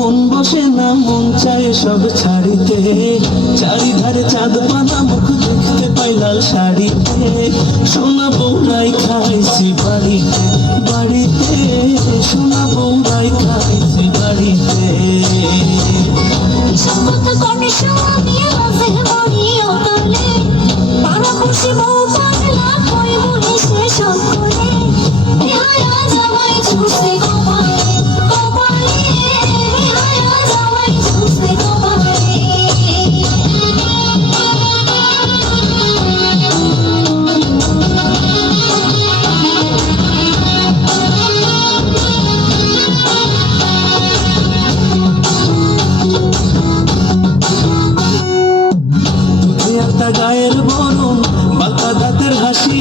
মন বসে না, মন চায় সব ছাড়িতে, চারিধারে চাঁদ পানা মুখ দেখতে পাই লাল শাড়িতে। সোনা বউরাই খাইছি বাড়িতে বাড়িতে, সোনা বউরাই খাইছি বাড়িতে। গায়ের বরণ বাঁকা দাঁতের হাসি,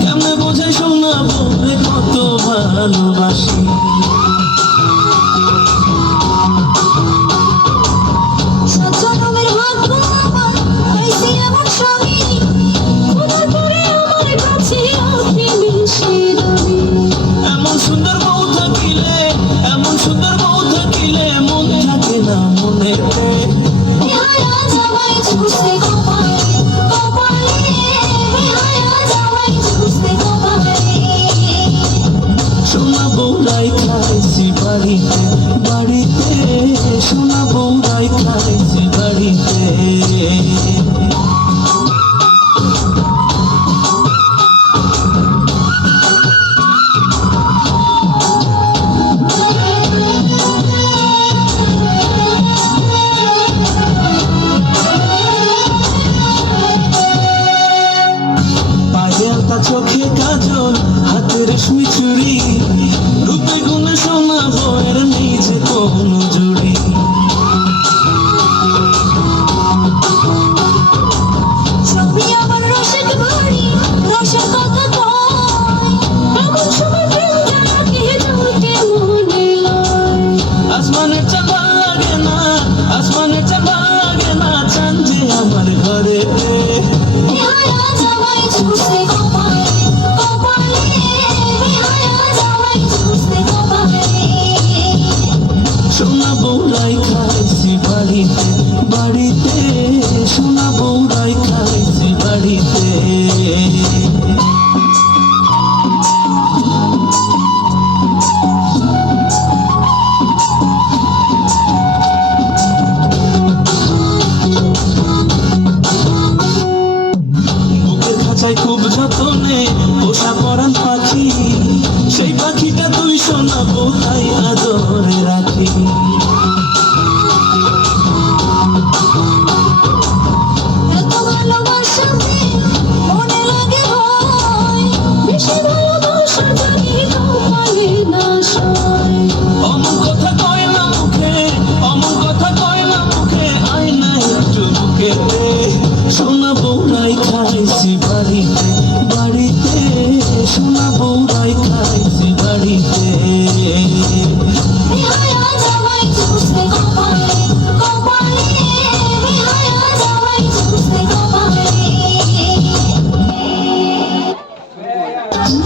কেমনে বোঝাই সোনা বউরে কত ভালোবাসি। এমন সুন্দর বউ থাকিলে, এমন সুন্দর বউ থাকিলে মন থাকে না মনেতে। সোনা বউরাই খাইছি বাড়িতে বাড়িতে, সোনা বউরাই খাইছি বাড়িতে। চোখে কাজল, হাতে রেশমি চুড়ি, রূপে গুণে সোনা বউয়ের নিজে কোনো জুড়ি। আসমানের চাঁদ ভালো লাগে না, আসমানের চাঁদ ভালো লাগে না, চাঁদ যে আমার ঘরেতে। সোনা বউরাই খাইছি বাড়িতে বাড়িতে, সোনা বউরাই খাইছি বাড়িতে। বুকের খাঁচায় খুব যতনে পোষা পরাণ পাখি,